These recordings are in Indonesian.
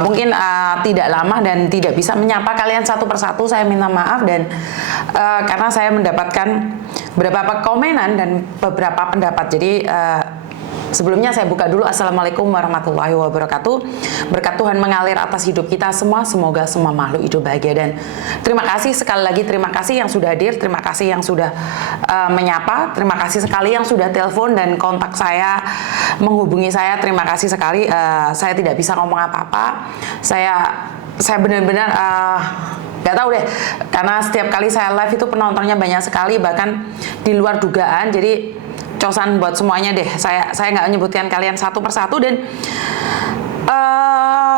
Mungkin tidak lama dan tidak bisa menyapa kalian satu persatu. Saya minta maaf dan karena saya mendapatkan beberapa komenan dan beberapa pendapat. Jadi sebelumnya saya buka dulu. Assalamualaikum warahmatullahi wabarakatuh. Berkat Tuhan mengalir atas hidup kita semua. Semoga semua makhluk hidup bahagia. Dan terima kasih sekali lagi, terima kasih yang sudah hadir, terima kasih yang sudah menyapa, terima kasih sekali yang sudah telepon dan kontak saya, menghubungi saya. Terima kasih sekali. Saya tidak bisa ngomong apa-apa. Saya benar-benar nggak tahu deh, karena setiap kali saya live itu penontonnya banyak sekali, bahkan di luar dugaan. Jadi cosan buat semuanya deh. Saya nggak menyebutkan kalian satu persatu dan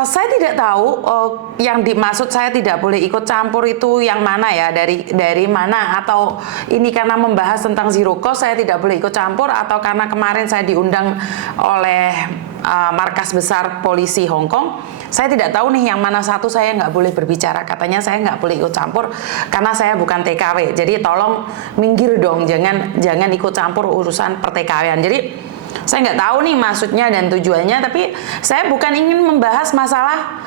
saya tidak tahu yang dimaksud saya tidak boleh ikut campur itu yang mana ya, dari mana, atau ini karena membahas tentang zero cost saya tidak boleh ikut campur, atau karena kemarin saya diundang oleh markas besar polisi Hong Kong. Saya tidak tahu nih yang mana satu saya nggak boleh berbicara. Katanya saya nggak boleh ikut campur karena saya bukan TKW. Jadi tolong minggir dong, jangan ikut campur urusan per-TKW-an. Jadi saya nggak tahu nih maksudnya dan tujuannya, tapi saya bukan ingin membahas masalah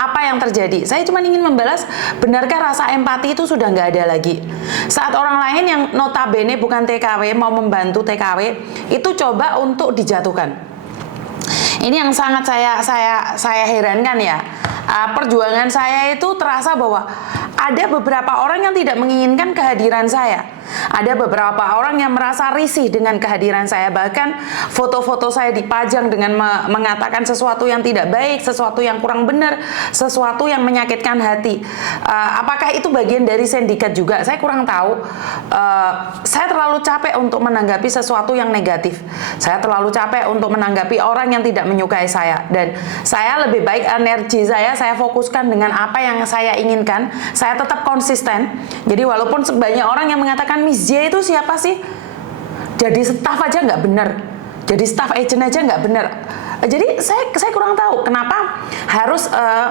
apa yang terjadi. Saya cuma ingin membalas, benarkah rasa empati itu sudah nggak ada lagi? Saat orang lain yang notabene bukan TKW mau membantu TKW, itu coba untuk dijatuhkan. Ini yang sangat saya herankan ya. Perjuangan saya itu terasa bahwa ada beberapa orang yang tidak menginginkan kehadiran saya. Ada beberapa orang yang merasa risih dengan kehadiran saya. Bahkan foto-foto saya dipajang dengan mengatakan sesuatu yang tidak baik, sesuatu yang kurang benar, sesuatu yang menyakitkan hati. Apakah itu bagian dari sindikat juga? Saya kurang tahu. Saya terlalu capek untuk menanggapi sesuatu yang negatif. Saya terlalu capek untuk menanggapi orang yang tidak menyukai saya. Dan saya lebih baik energi saya fokuskan dengan apa yang saya inginkan. Saya tetap konsisten. Jadi walaupun sebanyak orang yang mengatakan Miss J itu siapa sih? Jadi staff aja nggak benar, jadi staff agent aja nggak benar. Jadi saya kurang tahu kenapa harus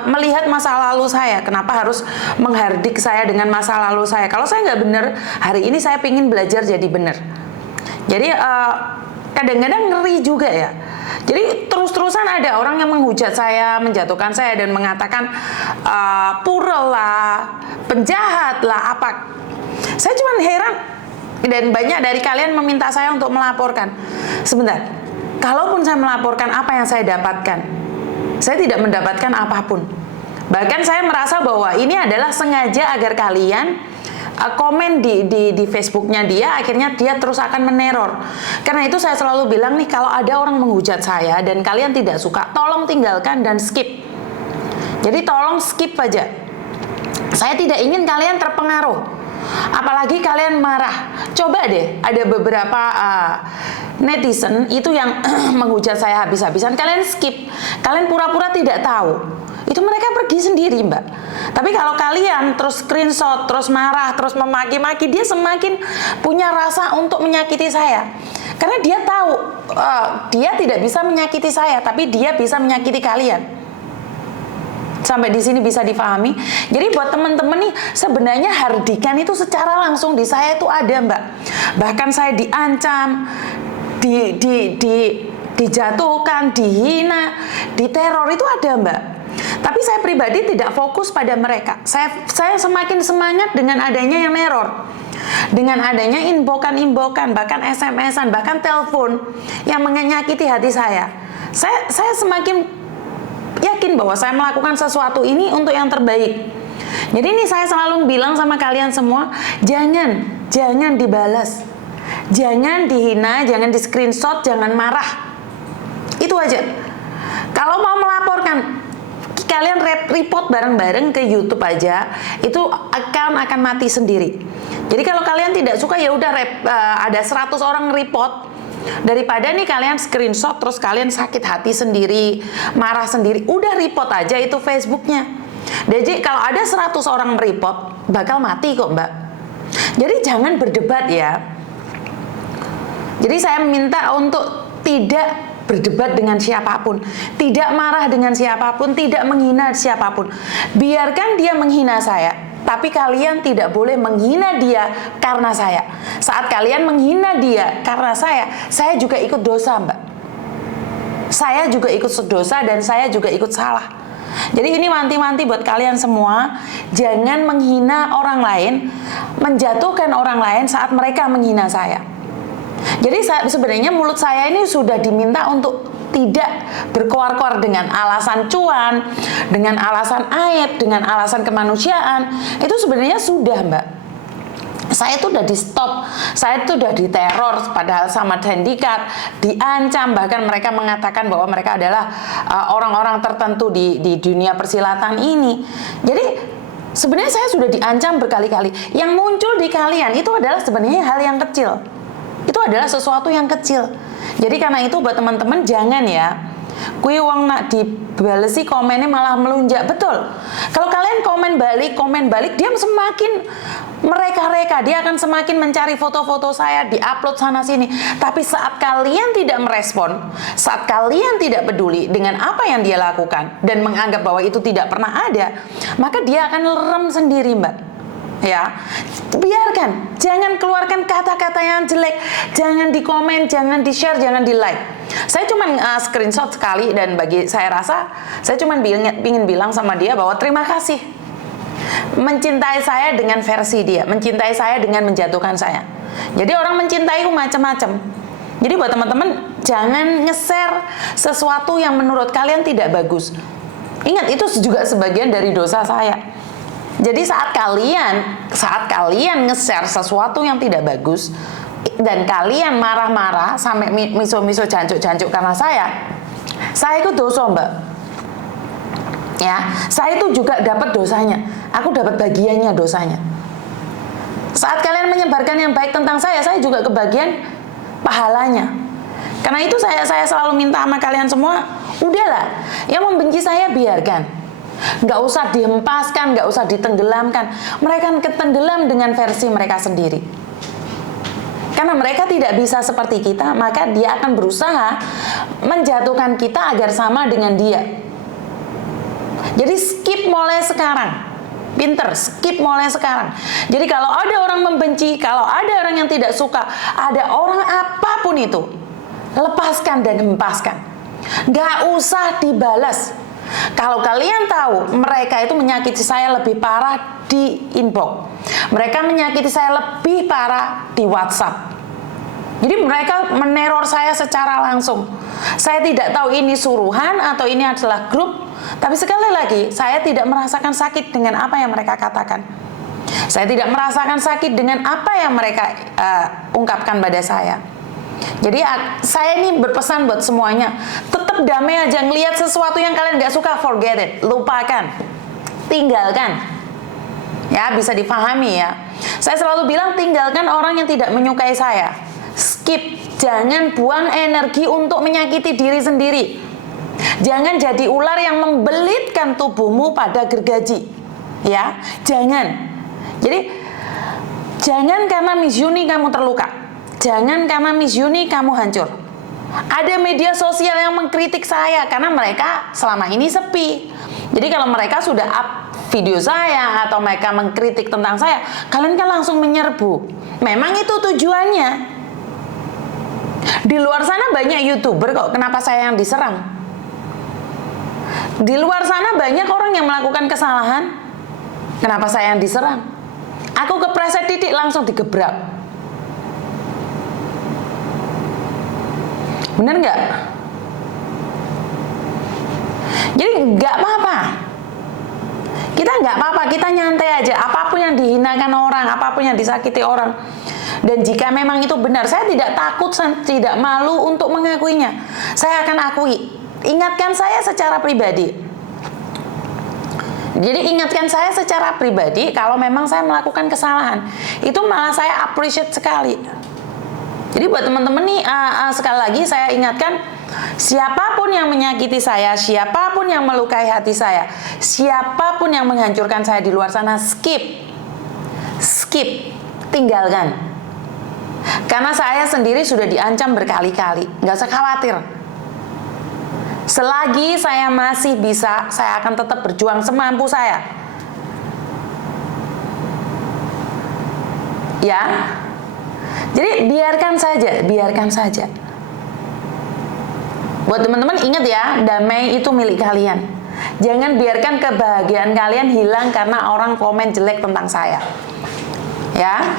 melihat masa lalu saya, kenapa harus menghardik saya dengan masa lalu saya. Kalau saya nggak benar, hari ini saya ingin belajar jadi benar. Jadi kadang-kadang ngeri juga ya. Jadi terus-terusan ada orang yang menghujat saya, menjatuhkan saya dan mengatakan pura lah, penjahat lah, apa. Saya cuma heran, dan banyak dari kalian meminta saya untuk melaporkan. Sebentar, kalaupun saya melaporkan, apa yang saya dapatkan? Saya tidak mendapatkan apapun. Bahkan saya merasa bahwa ini adalah sengaja agar kalian komen di Facebooknya dia, akhirnya dia terus akan meneror. Karena itu saya selalu bilang nih, kalau ada orang menghujat saya dan kalian tidak suka, tolong tinggalkan dan skip. Jadi tolong skip aja. Saya tidak ingin kalian terpengaruh. Apalagi kalian marah. Coba deh, ada beberapa netizen itu yang menghujat saya habis-habisan. Kalian skip, kalian pura-pura tidak tahu. Itu mereka pergi sendiri, Mbak. Tapi kalau kalian terus screenshot, terus marah, terus memaki-maki, dia semakin punya rasa untuk menyakiti saya. Karena dia tahu dia tidak bisa menyakiti saya, tapi dia bisa menyakiti kalian. Sampai di sini bisa difahami. Jadi buat teman-teman nih, sebenarnya hardikan itu secara langsung di saya itu ada, Mbak. Bahkan saya diancam, dijatuhkan, dihina, diteror, itu ada, Mbak. Tapi saya pribadi tidak fokus pada mereka. Saya semakin semangat dengan adanya yang neror, dengan adanya imbokan-imbokan, bahkan SMS-an, bahkan telepon yang menyakiti hati saya. Saya semakin yakin bahwa saya melakukan sesuatu ini untuk yang terbaik. Jadi ini saya selalu bilang sama kalian semua, jangan dibalas, jangan dihina, jangan di screenshot, jangan marah. Itu aja. Kalau mau melaporkan, kalian report bareng-bareng ke YouTube aja, itu akan mati sendiri. Jadi kalau kalian tidak suka, ya udah ada 100 orang report, daripada nih kalian screenshot terus kalian sakit hati sendiri, marah sendiri, udah report aja itu Facebooknya. Jadi kalau ada 100 orang report, bakal mati kok, Mbak. Jadi jangan berdebat ya. Jadi saya minta untuk tidak berdebat dengan siapapun, tidak marah dengan siapapun, tidak menghina siapapun. Biarkan dia menghina saya, tapi kalian tidak boleh menghina dia karena saya. Saat kalian menghina dia karena saya juga ikut dosa, Mbak. Saya juga ikut dosa dan saya juga ikut salah. Jadi ini wanti-wanti buat kalian semua, jangan menghina orang lain, menjatuhkan orang lain saat mereka menghina saya. Jadi sebenarnya mulut saya ini sudah diminta untuk tidak berkoar-koar dengan alasan cuan, dengan alasan aib, dengan alasan kemanusiaan. Itu sebenarnya sudah, Mbak. Saya tuh udah di stop, saya tuh udah diteror, padahal sama handicap, diancam, bahkan mereka mengatakan bahwa mereka adalah orang-orang tertentu di dunia persilatan ini. Jadi sebenarnya saya sudah diancam berkali-kali. Yang muncul di kalian itu adalah sebenarnya hal yang kecil. Itu adalah sesuatu yang kecil. Jadi karena itu buat teman-teman jangan ya, kui wong nak dibalesi komennya malah melunjak. Betul. Kalau kalian komen balik, dia semakin mereka-reka, dia akan semakin mencari foto-foto saya, diupload sana sini. Tapi saat kalian tidak merespon, saat kalian tidak peduli dengan apa yang dia lakukan dan menganggap bahwa itu tidak pernah ada, maka dia akan lerem sendiri, Mbak. Ya, biarkan, jangan keluarkan kata-kata yang jelek, jangan di komen, jangan di share, jangan di like. Saya cuma screenshot sekali dan bagi saya rasa saya cuma ingin bilang sama dia bahwa terima kasih mencintai saya dengan versi dia, mencintai saya dengan menjatuhkan saya. Jadi orang mencintai macam-macam. Jadi buat teman-teman jangan nge-share sesuatu yang menurut kalian tidak bagus. Ingat itu juga sebagian dari dosa saya. Jadi saat kalian nge-share sesuatu yang tidak bagus dan kalian marah-marah sampai miso-miso jancuk-jancuk karena saya itu dosa, Mbak. Ya, saya itu juga dapat dosanya. Aku dapat bagiannya dosanya. Saat kalian menyebarkan yang baik tentang saya juga kebagian pahalanya. Karena itu saya selalu minta sama kalian semua, udahlah, yang membenci saya biarkan. Nggak usah dihempaskan, nggak usah ditenggelamkan. Mereka ketenggelam dengan versi mereka sendiri. Karena mereka tidak bisa seperti kita, maka dia akan berusaha menjatuhkan kita agar sama dengan dia. Jadi skip mulai sekarang. Pinter, skip mulai sekarang. Jadi kalau ada orang membenci, kalau ada orang yang tidak suka, ada orang apapun itu, lepaskan dan hempaskan. Nggak usah dibalas. Kalau kalian tahu mereka itu menyakiti saya lebih parah di inbox, mereka menyakiti saya lebih parah di WhatsApp. Jadi mereka meneror saya secara langsung. Saya tidak tahu ini suruhan atau ini adalah grup, tapi sekali lagi saya tidak merasakan sakit dengan apa yang mereka katakan. Saya tidak merasakan sakit dengan apa yang mereka ungkapkan pada saya. Jadi saya ini berpesan buat semuanya, tetap damai aja. Ngelihat sesuatu yang kalian gak suka, forget it, lupakan, tinggalkan. Ya, bisa dipahami ya. Saya selalu bilang tinggalkan orang yang tidak menyukai saya. Skip, jangan buang energi untuk menyakiti diri sendiri. Jangan jadi ular yang membelitkan tubuhmu pada gergaji. Ya, jangan. Jadi jangan karena Miss Yuni kamu terluka. Jangan karena Miss Yuni kamu hancur. Ada media sosial yang mengkritik saya karena mereka selama ini sepi. Jadi kalau mereka sudah up video saya atau mereka mengkritik tentang saya, kalian kan langsung menyerbu. Memang itu tujuannya. Di luar sana banyak YouTuber kok, kenapa saya yang diserang? Di luar sana banyak orang yang melakukan kesalahan, kenapa saya yang diserang? Aku kepleset titik langsung digebrak. Bener nggak? Jadi nggak apa-apa. Kita nggak apa-apa, kita nyantai aja. Apapun yang dihinakan orang, apapun yang disakiti orang. Dan jika memang itu benar, saya tidak takut, tidak malu untuk mengakuinya. Saya akan akui. Ingatkan saya secara pribadi. Jadi ingatkan saya secara pribadi kalau memang saya melakukan kesalahan. Itu malah saya appreciate sekali. Jadi buat teman-teman nih, sekali lagi saya ingatkan, siapapun yang menyakiti saya, siapapun yang melukai hati saya, siapapun yang menghancurkan saya di luar sana, skip, tinggalkan. Karena saya sendiri sudah diancam berkali-kali, nggak usah khawatir. Selagi saya masih bisa, saya akan tetap berjuang semampu saya. Ya. Jadi biarkan saja. Buat teman-teman ingat ya, damai itu milik kalian. Jangan biarkan kebahagiaan kalian hilang karena orang komen jelek tentang saya. Ya.